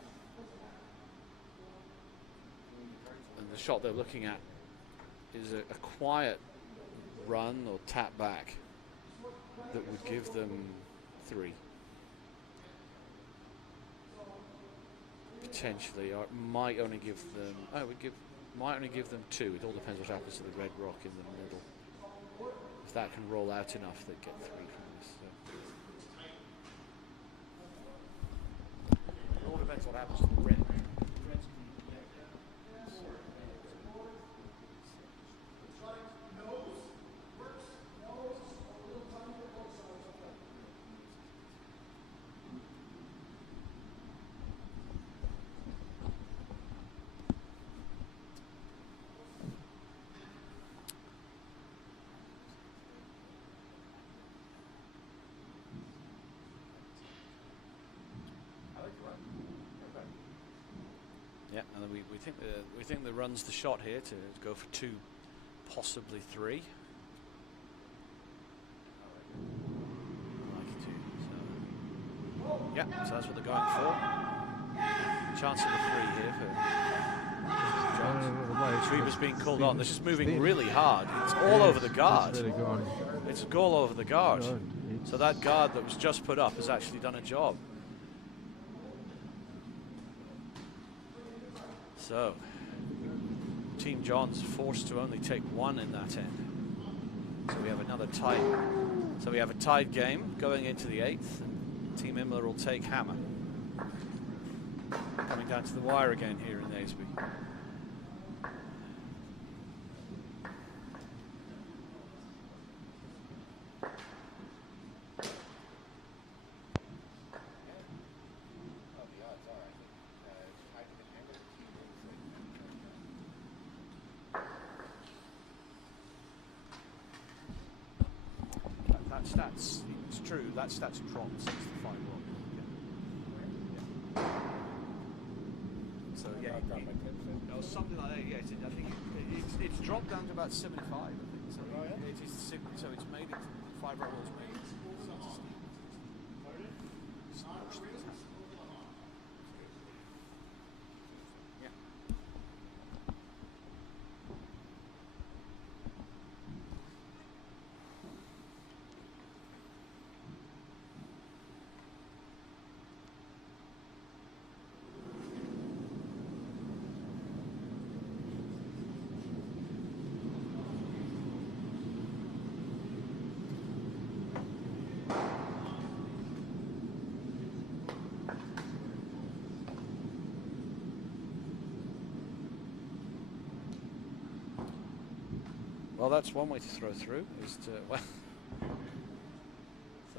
And the shot they're looking at is a quiet run or tap back that would give them 3. Potentially, or it might only give them, might only give them 2. It all depends what happens to the red rock in the middle. If that can roll out enough, they get 3 from this. So. It all depends what happens to the red. Yeah, and then we think the run's the shot here to go for 2, possibly 3. Like it too. So, yeah, so that's what they're going for. Chance of a 3 here for Johns. Schreiber's being called on. This is moving really hard. It's all over the guard. It's all over the guard. So that guard that was just put up has actually done a job. So, Team Johns forced to only take 1 in that end. So we have another tie. So we have a tied game going into the 8th. And Team Imlah will take hammer. Coming down to the wire again here in Naseby. Stats, it's true, that stats dropped since the 5 rock. Yeah. So yeah, no, something like that. Yeah, I think it's dropped down to about 75. I think so. Oh, yeah? It is so it's made it 5 rock was made. Well, that's one way to throw through, is to, well, so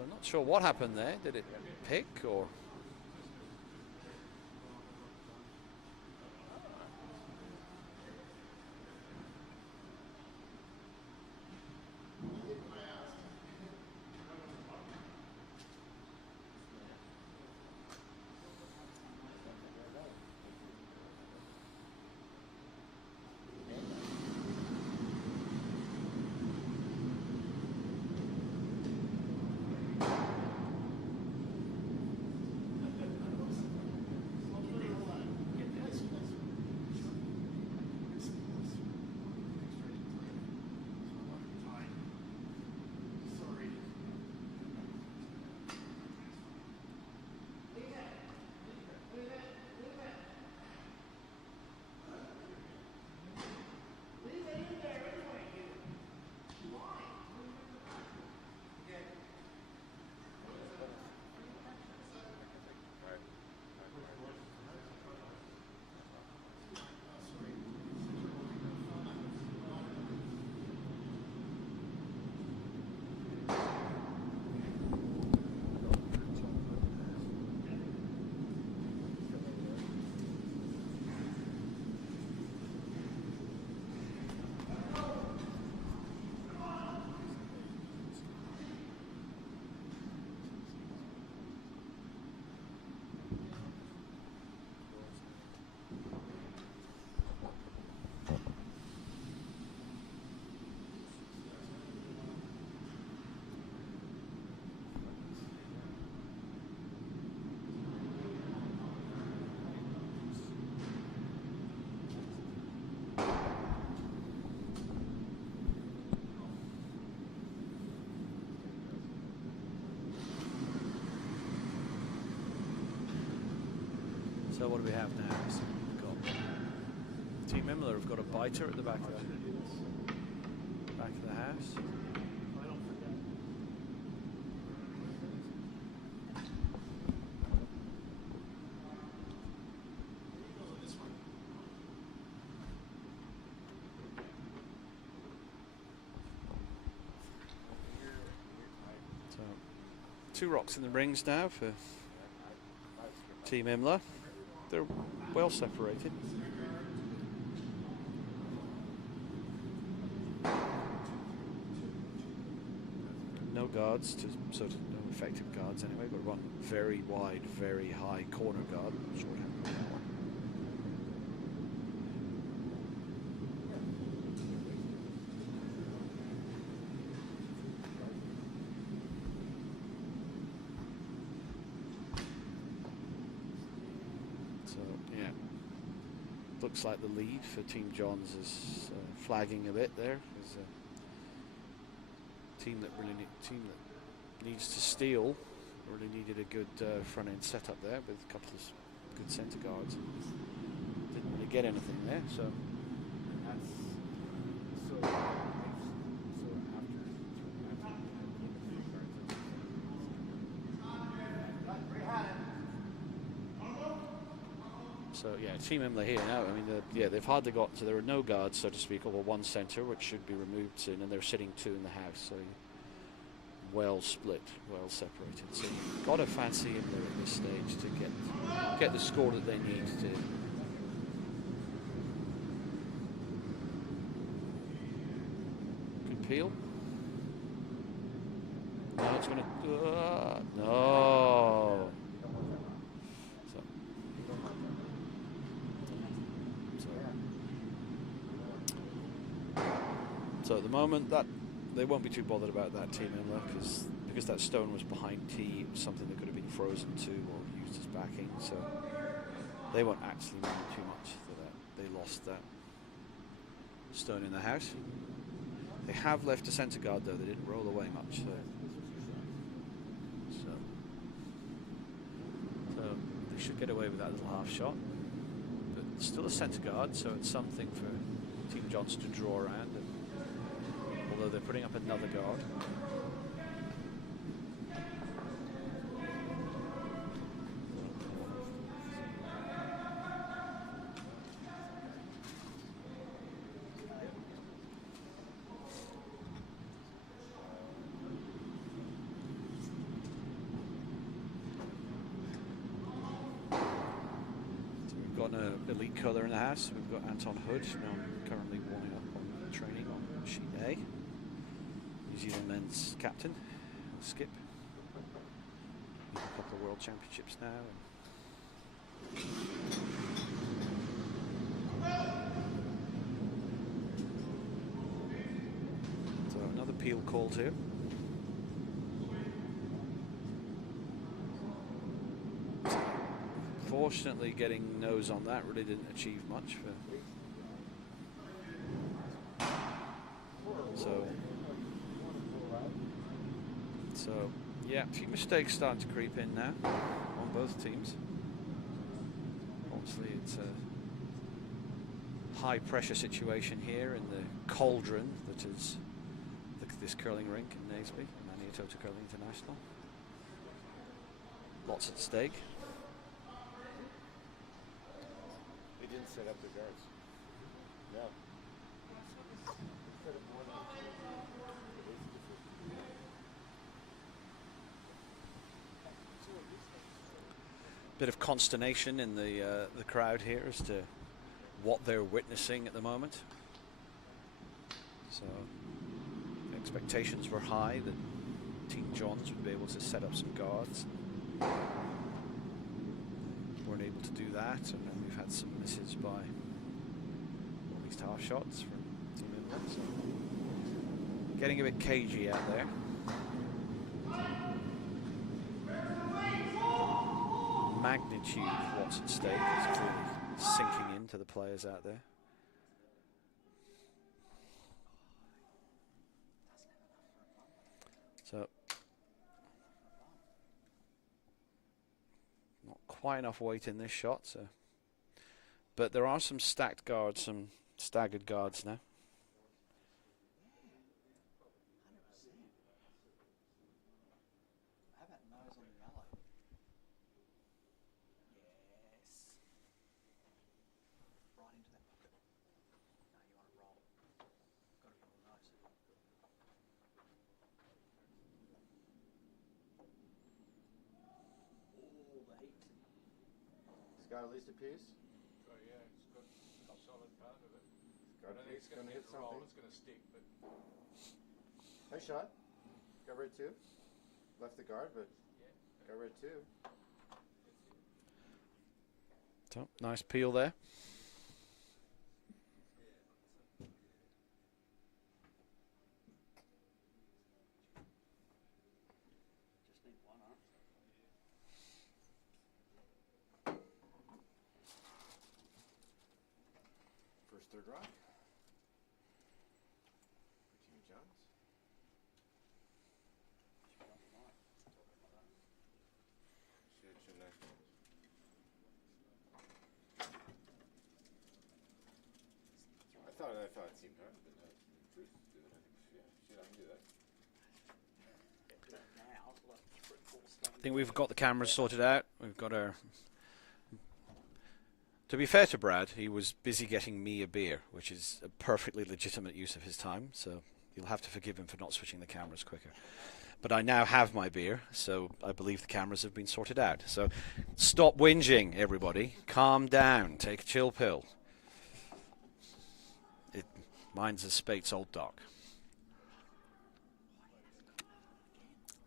I'm not sure what happened there. Did it pick or? So what do we have now? So we've got Team Imlah have got a biter at the back of the house. So 2 rocks in the rings now for Team Imlah. They're well separated. No guards, no effective guards anyway. Got one very wide, very high corner guard. Shorthand. Looks like the lead for Team Johns is flagging a bit there. There's a team that needs to steal. Really needed a good front end setup there with a couple of good centre guards. Didn't really get anything there, so. So yeah, Team Imlah here now. I mean, they've hardly got, so there are no guards, so to speak, or one centre, which should be removed soon, and they're sitting 2 in the house. So well split, well separated. So you've got to fancy Imlah at this stage to get the score that they need to. Good peel. No, it's going to. No. So at the moment, that they won't be too bothered about that Team Imlah because because that stone was behind T, it was something that could have been frozen to or used as backing, so they won't actually mind too much that they lost that stone in the house. They have left a centre guard though, they didn't roll away much. So they should get away with that little half shot. But still a centre guard, so it's something for Team Johns to draw around. And although they're putting up another guard. Elite colour in the house. We've got Anton Hood, now currently warming up on training on sheet A. New Zealand men's captain, skip. A couple of world championships now. So another peel called here. Fortunately, getting nose on that really didn't achieve much. So yeah, a few mistakes starting to creep in now on both teams. Obviously, it's a high pressure situation here in the cauldron that is this curling rink in Naseby, Maniapoto Curling International. Lots at stake. Didn't set up the guards. No. Bit of consternation in the crowd here as to what they're witnessing at the moment. So expectations were high that Team Johns would be able to set up some guards. Weren't able to do that, and then we've had some misses by at least half shots from Team Imlah. So getting a bit cagey out there. Magnitude of what's at stake is clearly sinking into the players out there. So not quite enough weight in this shot, so but there are some stacked guards, some staggered guards now. Got at least a piece? Oh yeah, it's got a solid part of it. Got I don't think it's going to hit the roll, it's going to stick, but... Nice shot. Got red two. Left the guard, but got red two. So nice peel there. Third rock. Team Johns. I thought it seemed hard, but no. She let me do that. I think we've got the cameras sorted out. We've got our... To be fair to Brad, he was busy getting me a beer, which is a perfectly legitimate use of his time, so you'll have to forgive him for not switching the cameras quicker. But I now have my beer, so I believe the cameras have been sorted out. So stop whinging, everybody. Calm down. Take a chill pill. Mine's a Spates Old Dock.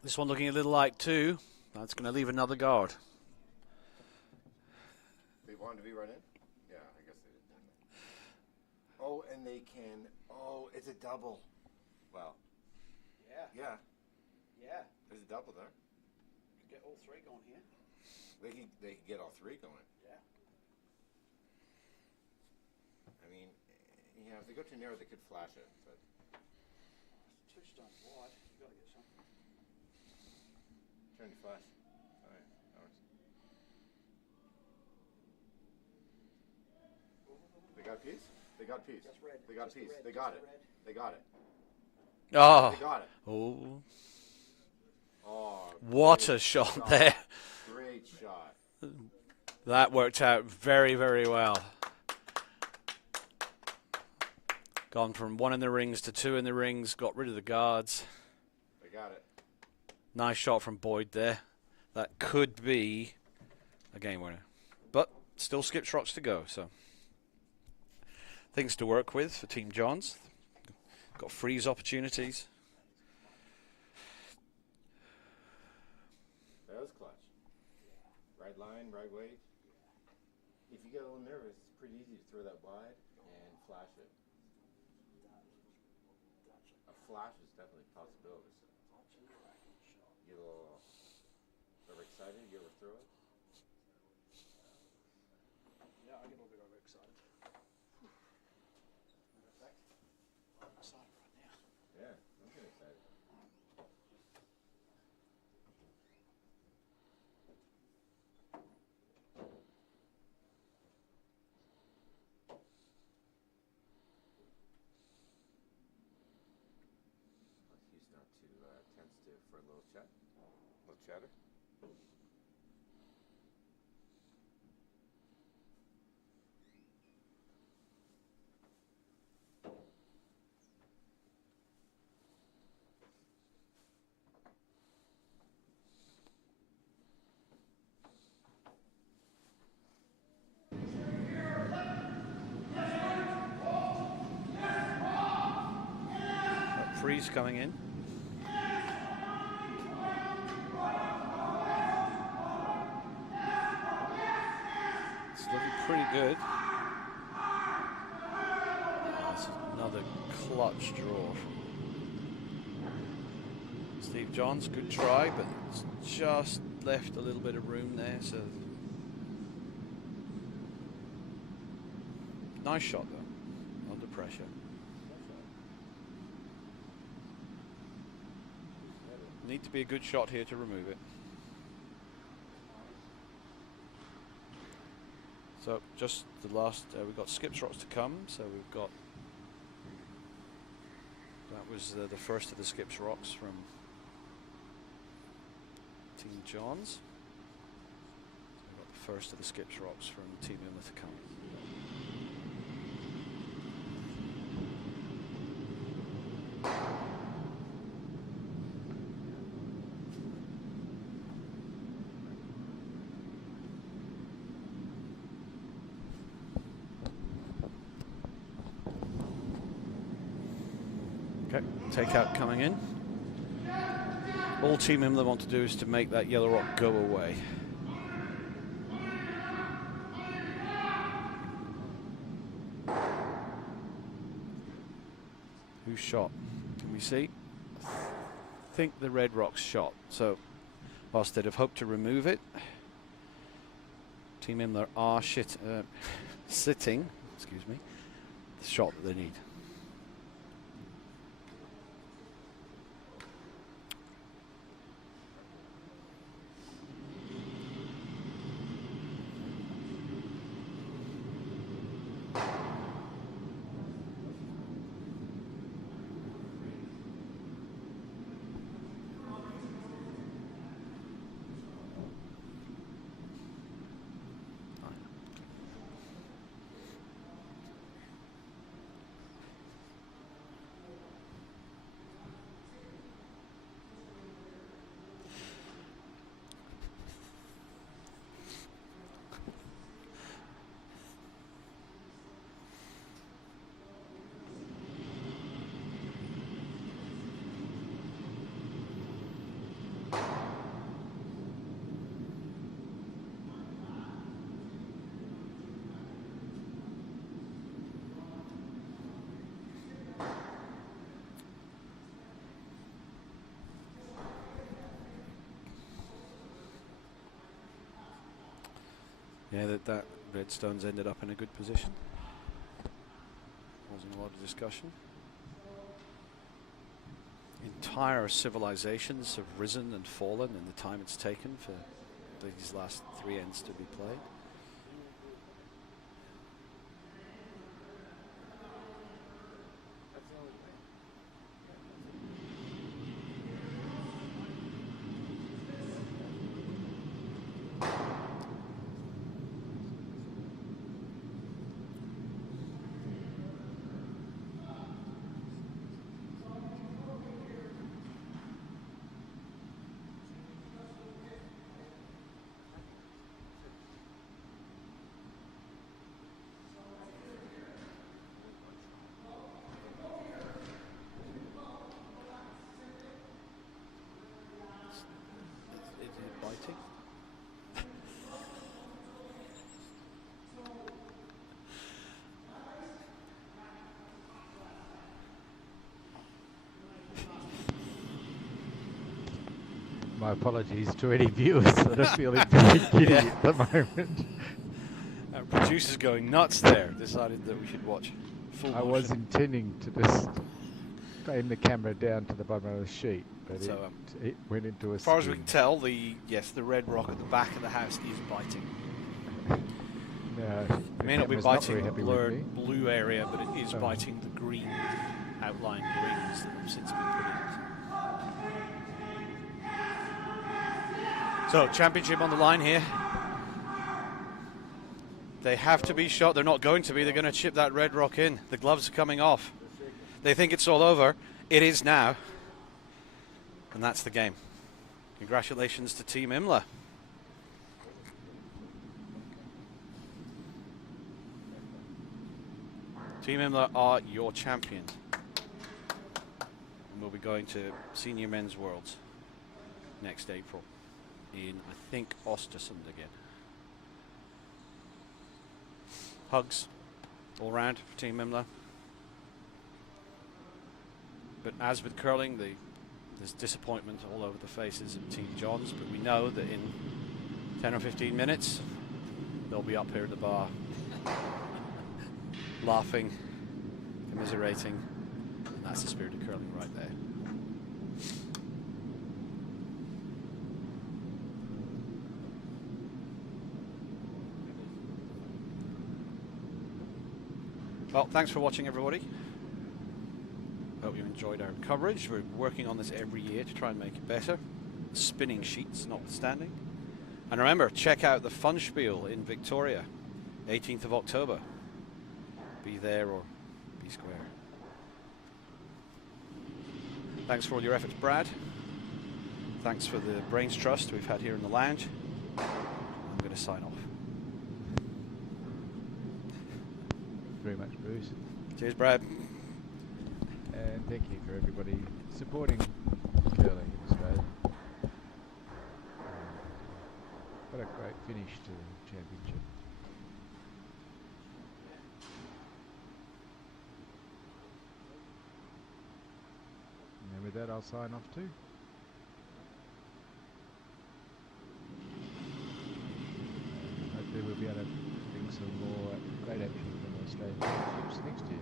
This one looking a little like two. That's going to leave another guard. They wanted to be run in? Yeah, I guess they didn't. Oh, and they can... Oh, it's a double. Wow. Yeah. Yeah. Yeah. There's a double there. Could get all three going here. They could get all three going. Yeah. I mean, yeah, if they go too narrow, they could flash it. But It's 2 stones wide. You got to get some. turn your flash. All right. They got a piece. They got a piece. Just red. They got a Just the piece. red, They just got the it. red. They got it. Oh, They got it. oh, Oh, what great a shot there! Great shot. That worked out very, very well. Gone from 1 in the rings to 2 in the rings. Got rid of the guards. They got it. Nice shot from Boyd there. That could be a game winner, but still skips rocks to go. So things to work with for Team Johns. Got freeze opportunities. That was clutch. Right line, right weight. If you get a little nervous, it's pretty easy to throw that wide and flash it. A flash is definitely a possibility. You get a little overexcited, you overthrow it. Yeah, I get a little bit overexcited. Matter of fact, I'm excited right now. Yeah, I'm getting excited. He's not too tense for a little chat, little chatter. Freeze coming in. It's looking pretty good. This is another clutch draw from Steve Johns. Good try, but it's just left a little bit of room there. So nice shot though, under pressure. Need to be a good shot here to remove it. So just the last, we've got skips rocks to come. So we've got, that was the first of the skips rocks from Team Johns. So we've got the first of the skips rocks from Team Imlah to come. Okay, takeout coming in. All Team Imlah want to do is to make that yellow rock go away. Who's shot? Can we see? I think the red rock's shot. So, whilst they'd have hoped to remove it, Team Imlah are sitting, excuse me, the shot that they need. Yeah, that Redstone's ended up in a good position. Wasn't a lot of discussion. Entire civilizations have risen and fallen in the time it's taken for these last 3 ends to be played. That's the only way. Is it biting? My apologies to any viewers that are feeling very giddy Yeah. at the moment. Our producer's going nuts there. Decided that we should watch full I was motion. intending to just aim the camera down to the bottom of the sheet, but So, it went into a As far as we spin. can tell, the red rock at the back of the house is biting. No, It may not be camera's not biting very the happy with me. blurred blue area, but it is Oh. biting the green outlined rings that have since been put in. So, championship on the line here. They have to be shot. They're not going to be. They're going to chip that red rock in. The gloves are coming off. They think it's all over. It is now. And that's the game. Congratulations to Team Imlah. Team Imlah are your champions. And we'll be going to Senior Men's Worlds next April in, I think, Östersund again. Hugs all round for Team Imlah. But as with curling, there's disappointment all over the faces of Team Johns, but we know that in 10 or 15 minutes, they'll be up here at the bar, laughing, commiserating, and that's the spirit of curling right there. Well, thanks for watching, everybody. Hope you enjoyed our coverage. We're working on this every year to try and make it better. Spinning sheets notwithstanding. And remember, check out the Fun Spiel in Victoria, 18th of October. Be there or be square. Thanks for all your efforts, Brad. Thanks for the brains trust we've had here in the lounge. I'm going to sign off. Very much, Bruce. Cheers, Brad. And thank you for everybody supporting curling in Australia. What a great finish to the championship. And with that, I'll sign off too. Hopefully we'll be able to bring some more great action from the Australian Championships next year.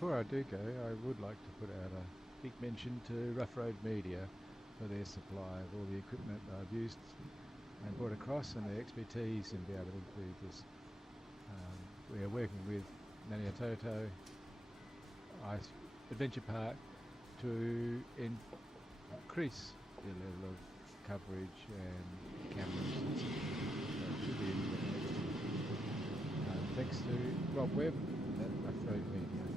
before I do go, I would like to put out a big mention to Rough Road Media for their supply of all the equipment I've used and brought across, and their expertise in being able to include this. We are working with Maniatoto Ice Adventure Park to increase the level of coverage and cameras, etc. So it should be in the next year. Thanks to Rob Webb at Rough Road Media.